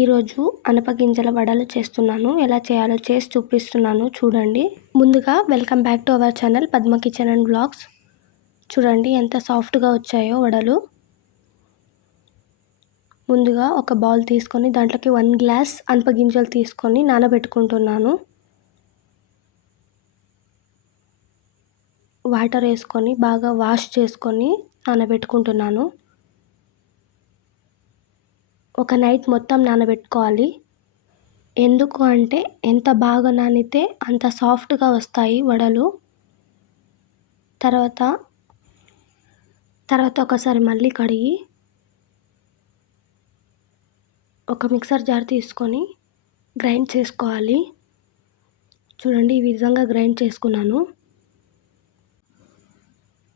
ఈరోజు అనపగింజల వడలు చేస్తున్నాను. ఎలా చేయాలో చేసి చూపిస్తున్నాను చూడండి. ముందుగా welcome back to our channel Padma kitchen and vlogs. చూడండి ఎంత సాఫ్ట్గా వచ్చాయో వడలు. ముందుగా ఒక బౌల్ తీసుకొని దాంట్లోకి 1 గ్లాస్ అనపగింజలు తీసుకొని నానబెట్టుకుంటున్నాను. వాటర్ వేసుకొని బాగా వాష్ చేసుకొని నానబెట్టుకుంటున్నాను. ఒక నైట్ మొత్తం నానబెట్టుకోవాలి. ఎందుకు అంటే ఎంత బాగా నానితే అంత సాఫ్ట్గా వస్తాయి వడలు. తర్వాత ఒకసారి మళ్ళీ కడిగి ఒక మిక్సర్ జార్ తీసుకొని గ్రైండ్ చేసుకోవాలి. చూడండి ఈ విధంగా గ్రైండ్ చేసుకున్నాను.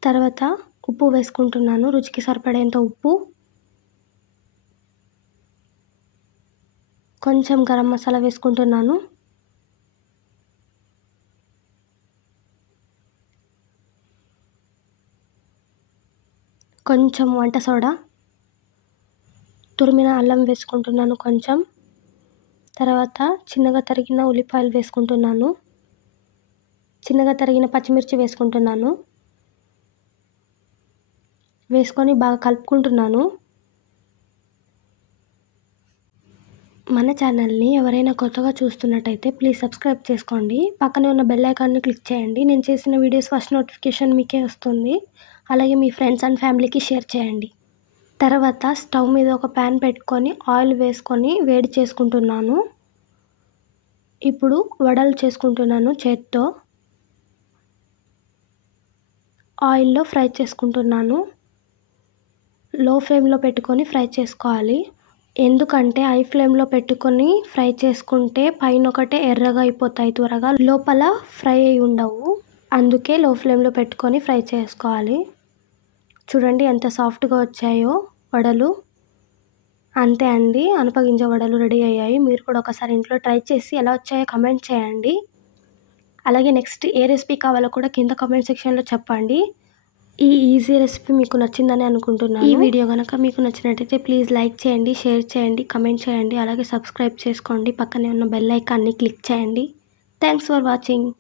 తర్వాత ఉప్పు వేసుకుంటున్నాను, రుచికి సరిపడేంత ఉప్పు, కొంచెం గరం మసాలా వేసుకుంటున్నాను, కొంచెం వంట సోడా, తురిమిన అల్లం వేసుకుంటున్నాను కొంచెం, తర్వాత చిన్నగా తరిగిన ఉల్లిపాయలు వేసుకుంటున్నాను, చిన్నగా తరిగిన పచ్చిమిర్చి వేసుకుంటున్నాను. వేసుకొని బాగా కలుపుకుంటున్నాను. మన ఛానల్ని ఎవరైనా కొత్తగా చూస్తున్నట్టయితే ప్లీజ్ సబ్స్క్రైబ్ చేసుకోండి. పక్కనే ఉన్న బెల్ ఐకాన్ని క్లిక్ చేయండి. నేను చేసిన వీడియోస్ ఫస్ట్ నోటిఫికేషన్ మీకే వస్తుంది. అలాగే మీ ఫ్రెండ్స్ అండ్ ఫ్యామిలీకి షేర్ చేయండి. తర్వాత స్టవ్ మీద ఒక ప్యాన్ పెట్టుకొని ఆయిల్ వేసుకొని వేడి చేసుకుంటున్నాను. ఇప్పుడు వడలు చేసుకుంటున్నాను చేత్తో. ఆయిల్లో ఫ్రై చేసుకుంటున్నాను. లో ఫ్లేమ్లో పెట్టుకొని ఫ్రై చేసుకోవాలి. ఎందుకంటే హై ఫ్లేమ్లో పెట్టుకొని ఫ్రై చేసుకుంటే పైన ఒకటే ఎర్రగా అయిపోతాయి త్వరగా, లోపల ఫ్రై అయి ఉండవు. అందుకే లో ఫ్లేమ్లో పెట్టుకొని ఫ్రై చేసుకోవాలి. చూడండి ఎంత సాఫ్ట్గా వచ్చాయో వడలు. అంతే అండి, అనపగింజ వడలు రెడీ అయ్యాయి. మీరు కూడా ఒకసారి ఇంట్లో ట్రై చేసి ఎలా వచ్చాయో కమెంట్ చేయండి. అలాగే నెక్స్ట్ ఏ రెసిపీ కావాలో కూడా కింద కామెంట్ సెక్షన్లో చెప్పండి. ఈ ఈజీ రెసిపీ మీకు నచ్చిందని అనుకుంటున్నాను. ఈ వీడియో కనుక మీకు నచ్చినట్టయితే ప్లీజ్ లైక్ చేయండి, షేర్ చేయండి, కమెంట్ చేయండి, అలాగే సబ్స్క్రైబ్ చేసుకోండి. పక్కనే ఉన్న బెల్ ఐకాన్ని క్లిక్ చేయండి. Thanks for watching.